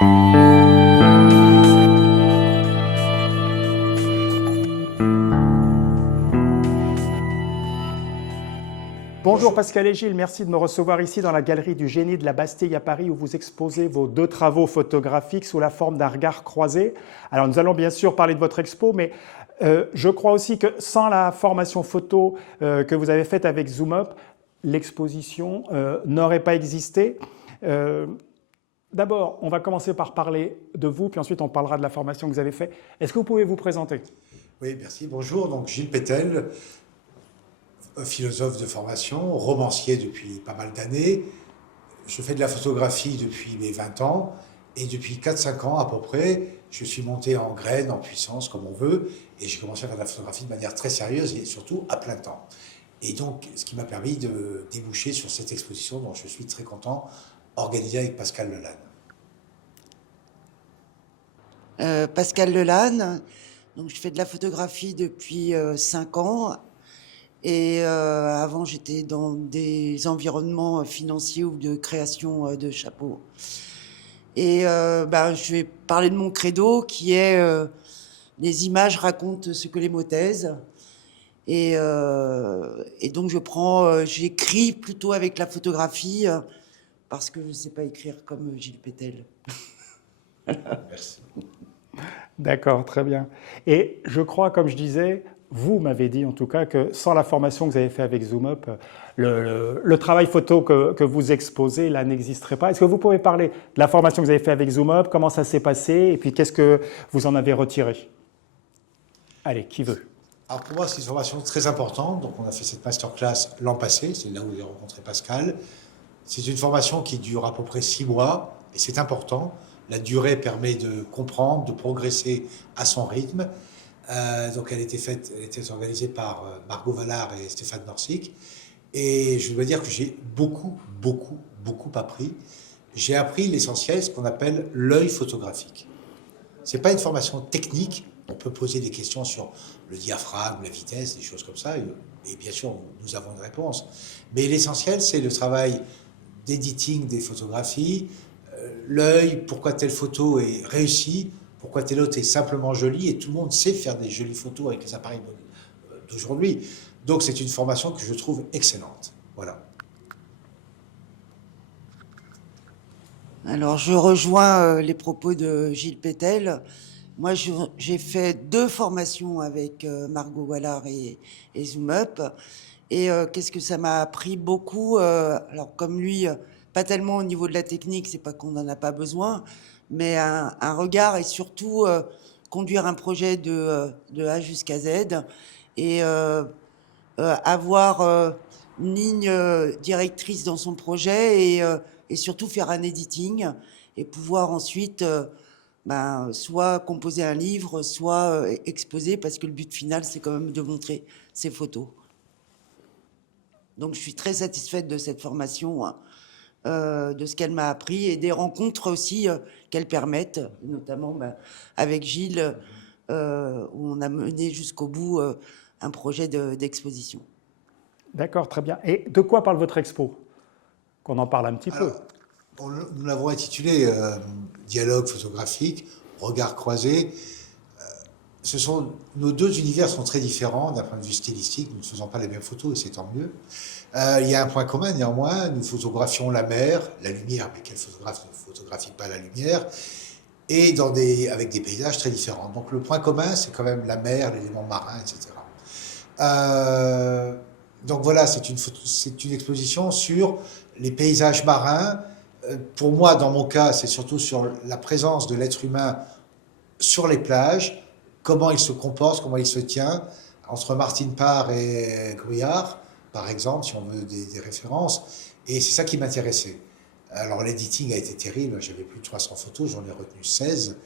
Bonjour Pascal et Gilles, merci de me recevoir ici dans la galerie du Génie de la Bastille à Paris où vous exposez vos 2 travaux photographiques sous la forme d'un regard croisé. Alors nous allons bien sûr parler de votre expo, mais je crois aussi que sans la formation photo que vous avez faite avec Zoom Up, l'exposition n'aurait pas existé. D'abord, on va commencer par parler de vous, puis ensuite on parlera de la formation que vous avez faite. Est-ce que vous pouvez vous présenter? Oui, merci. Bonjour, donc Gilles Pétel, philosophe de formation, romancier depuis pas mal d'années. Je fais de la photographie depuis mes 20 ans et depuis 4-5 ans à peu près, je suis monté en graine, en puissance, comme on veut, et j'ai commencé à faire de la photographie de manière très sérieuse et surtout à plein temps. Et donc, ce qui m'a permis de déboucher sur cette exposition dont je suis très content, organisée avec Pascal Lelanne. Pascal Lelanne, donc je fais de la photographie depuis 5 ans. Et avant, j'étais dans des environnements financiers ou de création de chapeaux. Et je vais parler de mon credo qui est les images racontent ce que les mots taisent. Et donc j'écris plutôt avec la photographie parce que je ne sais pas écrire comme Gilles Pétel. Merci. D'accord, très bien. Et je crois, comme je disais, vous m'avez dit en tout cas que sans la formation que vous avez faite avec Zoom Up, le travail photo que vous exposez là n'existerait pas. Est-ce que vous pouvez parler de la formation que vous avez faite avec Zoom Up, comment ça s'est passé et puis qu'est-ce que vous en avez retiré? Allez, qui veut? Alors pour moi, c'est une formation très importante. Donc on a fait cette masterclass l'an passé, c'est là où j'ai rencontré Pascal. C'est une formation qui dure à peu près 6 mois et c'est important. La durée permet de comprendre, de progresser à son rythme. Donc elle était organisée par Margot Vallard et Stéphane Norsik. Et je dois dire que j'ai beaucoup appris. J'ai appris l'essentiel, ce qu'on appelle l'œil photographique. C'est pas une formation technique. On peut poser des questions sur le diaphragme, la vitesse, des choses comme ça. Et bien sûr, nous avons une réponse. Mais l'essentiel, c'est le travail d'editing des photographies, l'œil, pourquoi telle photo est réussie, pourquoi telle autre est simplement jolie, et tout le monde sait faire des jolies photos avec les appareils d'aujourd'hui. Donc c'est une formation que je trouve excellente. Voilà. Alors je rejoins les propos de Gilles Pétel. Moi j'ai fait 2 formations avec Margot Vallard et Zoom Up. Et qu'est-ce que ça m'a appris beaucoup alors comme lui, pas tellement au niveau de la technique, c'est pas qu'on n'en a pas besoin, mais un regard et surtout conduire un projet de A jusqu'à Z et avoir une ligne directrice dans son projet et surtout faire un editing et pouvoir ensuite soit composer un livre, soit exposer, parce que le but final, c'est quand même de montrer ses photos. Donc je suis très satisfaite de cette formation, de ce qu'elle m'a appris et des rencontres aussi qu'elle permettent, notamment avec Gilles, où on a mené jusqu'au bout un projet d'exposition. D'accord, très bien. Et de quoi parle votre expo? Qu'on en parle un petit peu. Nous l'avons intitulé Dialogue photographique, regard croisé. Nos 2 univers sont très différents d'un point de vue stylistique. Nous ne faisons pas les mêmes photos et c'est tant mieux. Il y a un point commun néanmoins. Nous photographions la mer, la lumière, mais quel photographe ne photographie pas la lumière, et avec des paysages très différents. Donc le point commun, c'est quand même la mer, l'élément marin, etc. Donc voilà, c'est une exposition sur les paysages marins. Pour moi, dans mon cas, c'est surtout sur la présence de l'être humain sur les plages, comment il se comporte, comment il se tient, entre Martine Parr et Grouillard, par exemple, si on veut des références. Et c'est ça qui m'intéressait. Alors l'editing a été terrible, j'avais plus de 300 photos, j'en ai retenu 16.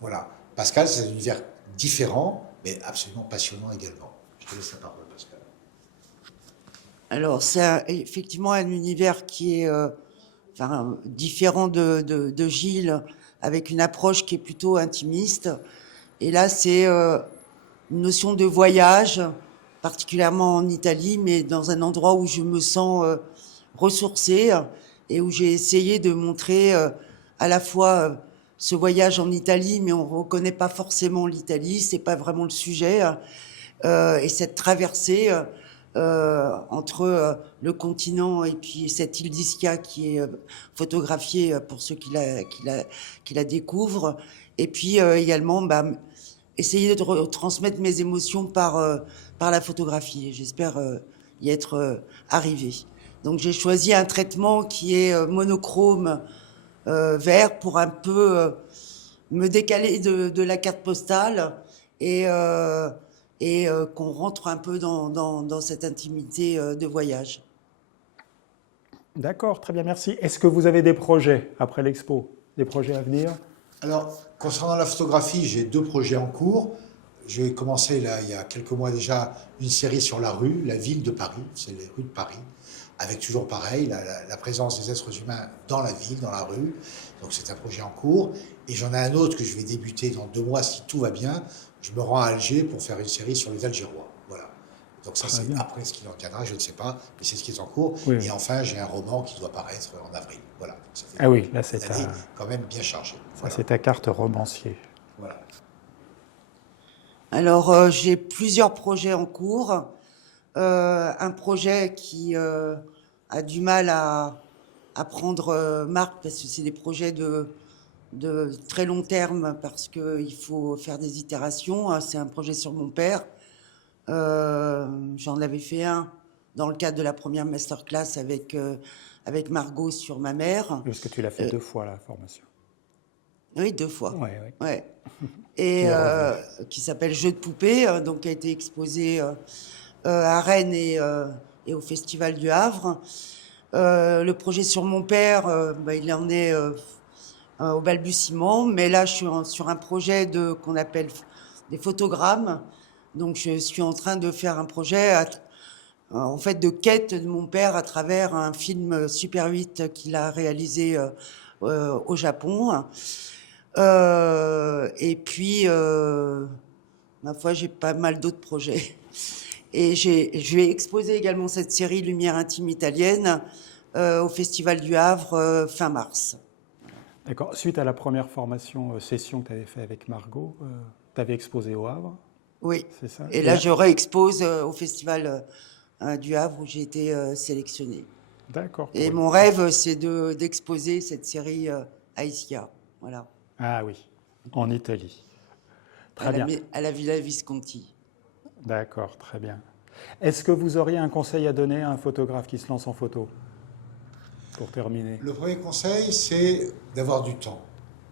Voilà. Pascal, c'est un univers différent, mais absolument passionnant également. Je te laisse la parole, Pascal. Alors c'est effectivement un univers qui est différent de Gilles, avec une approche qui est plutôt intimiste. Et là, c'est une notion de voyage, particulièrement en Italie, mais dans un endroit où je me sens ressourcée et où j'ai essayé de montrer à la fois ce voyage en Italie, mais on ne reconnaît pas forcément l'Italie, c'est pas vraiment le sujet. Et cette traversée entre le continent et puis cette île d'Ischia qui est photographiée pour ceux qui la découvrent. Et puis également, essayer de transmettre mes émotions par la photographie. J'espère y être arrivée. Donc j'ai choisi un traitement qui est monochrome vert pour un peu me décaler de la carte postale et qu'on rentre un peu dans cette intimité de voyage. D'accord, très bien, merci. Est-ce que vous avez des projets après l'expo? Des projets à venir? Alors, concernant la photographie, j'ai 2 projets en cours. J'ai commencé là, il y a quelques mois déjà, une série sur la rue, la ville de Paris, c'est les rues de Paris, avec toujours pareil, la présence des êtres humains dans la ville, dans la rue. Donc c'est un projet en cours. Et j'en ai un autre que je vais débuter dans 2 mois si tout va bien. Je me rends à Alger pour faire une série sur les Algérois. Voilà. Donc ça, c'est après ce qu'il en viendra, je ne sais pas, mais c'est ce qui est en cours. Oui. Et enfin, j'ai un roman qui doit paraître en avril. Voilà. Ça fait oui, là c'est une année quand même bien chargée. Voilà. C'est ta carte romancier. Voilà. Alors, j'ai plusieurs projets en cours. Un projet qui a du mal à prendre marque parce que c'est des projets de très long terme parce qu'il faut faire des itérations. C'est un projet sur mon père. J'en avais fait un dans le cadre de la première masterclass avec Margot sur ma mère. Parce que tu l'as fait 2 fois la formation. Oui, 2 fois. Ouais. Et qui s'appelle Jeux de poupées, donc qui a été exposé à Rennes et au Festival du Havre. Le projet sur mon père, il en est au balbutiement, mais là je suis sur un projet qu'on appelle des photogrammes. Donc je suis en train de faire un projet en fait de quête de mon père à travers un film Super 8 qu'il a réalisé au Japon. Et puis, ma foi, j'ai pas mal d'autres projets. Et je vais exposer également cette série Lumière intime italienne au Festival du Havre fin mars. D'accord. Suite à la première formation, session que tu avais fait avec Margot, tu avais exposé au Havre. Oui. C'est ça. Et là, je réexpose au Festival du Havre où j'ai été sélectionnée. D'accord. Et mon rêve, c'est d'exposer cette série à Ischia. Voilà. Ah oui, en Italie. Très bien. À la Villa Visconti. D'accord, très bien. Est-ce que vous auriez un conseil à donner à un photographe qui se lance en photo? Pour terminer. Le premier conseil, c'est d'avoir du temps.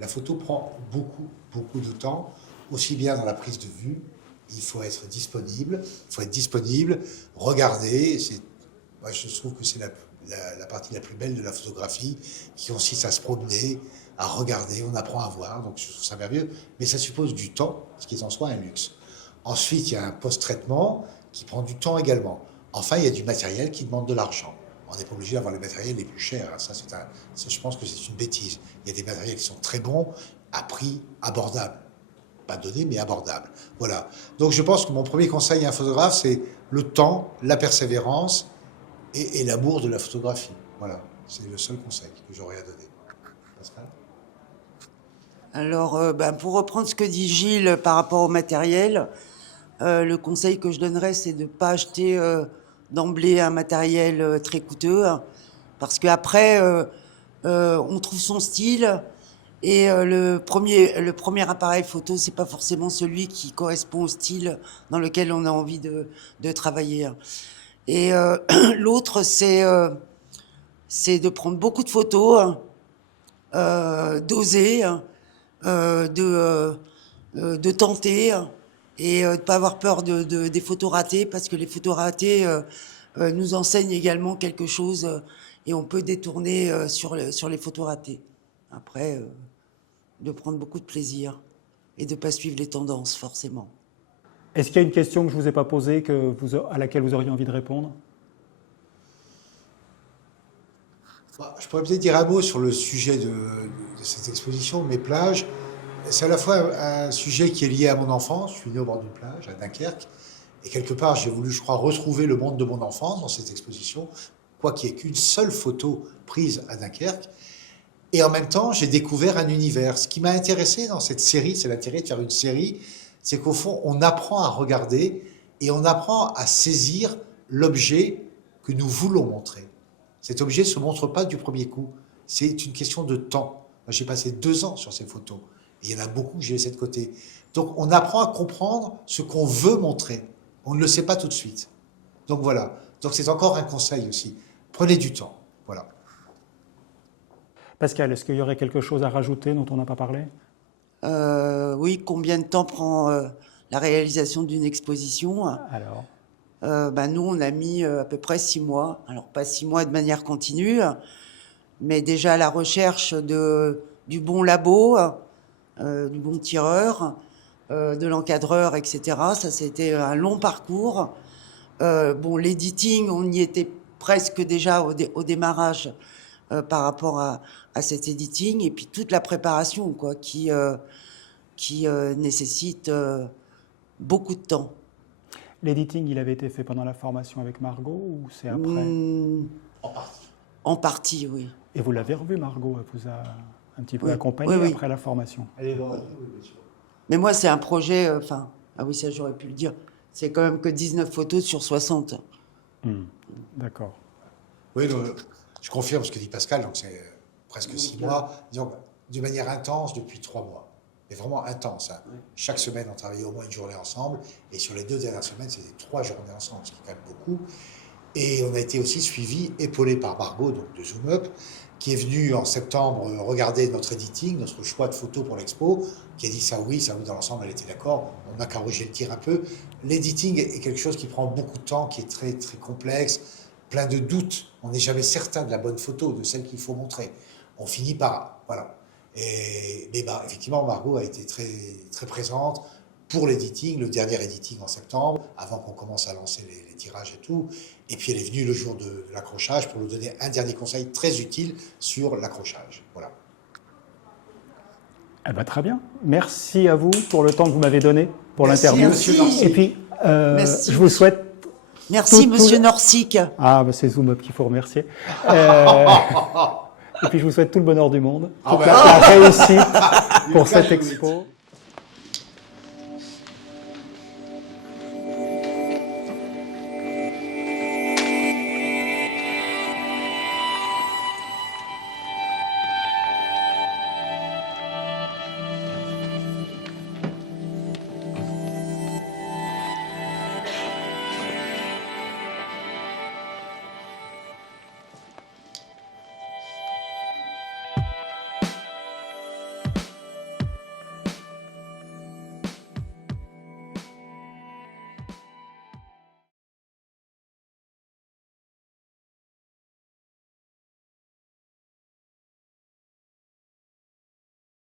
La photo prend beaucoup de temps, aussi bien dans la prise de vue. Il faut être disponible. Regarder. Moi, je trouve que c'est la partie la plus belle de la photographie, qui consiste à se promener, à regarder, on apprend à voir, donc je trouve ça merveilleux, mais ça suppose du temps, ce qui est en soi un luxe. Ensuite, il y a un post-traitement qui prend du temps également. Enfin, il y a du matériel qui demande de l'argent. On n'est pas obligé d'avoir les matériels les plus chers, ça, je pense que c'est une bêtise. Il y a des matériels qui sont très bons, à prix abordable. Pas donné, mais abordable. Voilà. Donc je pense que mon premier conseil à un photographe, c'est le temps, la persévérance et l'amour de la photographie. Voilà. C'est le seul conseil que j'aurais à donner. Pascal ? Alors, pour reprendre ce que dit Gilles par rapport au matériel, le conseil que je donnerais, c'est de ne pas acheter d'emblée un matériel très coûteux, parce qu'après, on trouve son style, et le premier appareil photo, c'est pas forcément celui qui correspond au style dans lequel on a envie de travailler. Et l'autre, c'est de prendre beaucoup de photos, d'oser, de tenter et de ne pas avoir peur des photos ratées, parce que les photos ratées nous enseignent également quelque chose et on peut détourner sur les photos ratées. Après, de prendre beaucoup de plaisir et de ne pas suivre les tendances, forcément. Est-ce qu'il y a une question que je ne vous ai pas posée, à laquelle vous auriez envie de répondre? Je pourrais peut-être dire un mot sur le sujet de cette exposition, mes plages. C'est à la fois un sujet qui est lié à mon enfance. Je suis né au bord d'une plage, à Dunkerque. Et quelque part, j'ai voulu, je crois, retrouver le monde de mon enfance dans cette exposition, quoi qu'il n'y ait qu'une seule photo prise à Dunkerque. Et en même temps, j'ai découvert un univers. Ce qui m'a intéressé dans cette série, c'est l'intérêt de faire une série, c'est qu'au fond, on apprend à regarder et on apprend à saisir l'objet que nous voulons montrer. Cet objet ne se montre pas du premier coup. C'est une question de temps. Moi, j'ai passé 2 ans sur ces photos. Et il y en a beaucoup que j'ai laissées de côté. Donc, on apprend à comprendre ce qu'on veut montrer. On ne le sait pas tout de suite. Donc, voilà. Donc, c'est encore un conseil aussi. Prenez du temps. Voilà. Pascal, est-ce qu'il y aurait quelque chose à rajouter dont on n'a pas parlé? Oui, combien de temps prend la réalisation d'une exposition? Alors, Nous, on a mis à peu près 6 mois. Alors, pas 6 mois de manière continue, mais déjà la recherche du bon labo, du bon tireur, de l'encadreur, etc. Ça, c'était un long parcours. L'editing, on y était presque déjà au démarrage par rapport à cet editing. Et puis toute la préparation, quoi, qui nécessite beaucoup de temps. l'editing, il avait été fait pendant la formation avec Margot ou c'est après? En partie. En partie, oui. Et vous l'avez revu, Margot, elle vous a un petit peu Oui. accompagné Oui, oui. après la formation. Elle est dans la vie, oui, bien sûr. Mais moi, c'est un projet, ah oui, ça j'aurais pu le dire, c'est quand même que 19 photos sur 60. D'accord. Oui, non, je confirme ce que dit Pascal, donc c'est presque 6 mois, disons, de manière intense depuis 3 mois. Mais vraiment intense. Hein. Oui. Chaque semaine, on travaillait au moins une journée ensemble, et sur les 2 dernières semaines, c'était 3 journées ensemble, ce qui est quand même beaucoup. Et on a été aussi suivi, épaulé par Margot, donc de Zoom Up, qui est venue en septembre regarder notre editing, notre choix de photos pour l'expo, qui a dit ça oui, dans l'ensemble, elle était d'accord. On a corrigé le tir un peu. L'editing est quelque chose qui prend beaucoup de temps, qui est très, très complexe, plein de doutes. On n'est jamais certain de la bonne photo, de celle qu'il faut montrer. On finit par... Voilà. Mais effectivement, Margot a été très, très présente pour l'editing, le dernier editing en septembre, avant qu'on commence à lancer les tirages et tout. Et puis elle est venue le jour de l'accrochage pour nous donner un dernier conseil très utile sur l'accrochage. Voilà. Eh ben, très bien. Merci à vous pour le temps que vous m'avez donné pour Merci, l'interview. monsieur Norcy. Et puis, Merci. je vous souhaite... Merci, Tout- monsieur Norsic. Ah, bah, c'est Zoom Up qu'il faut remercier. Et puis, je vous souhaite tout le bonheur du monde, toute la réussite pour cette expo.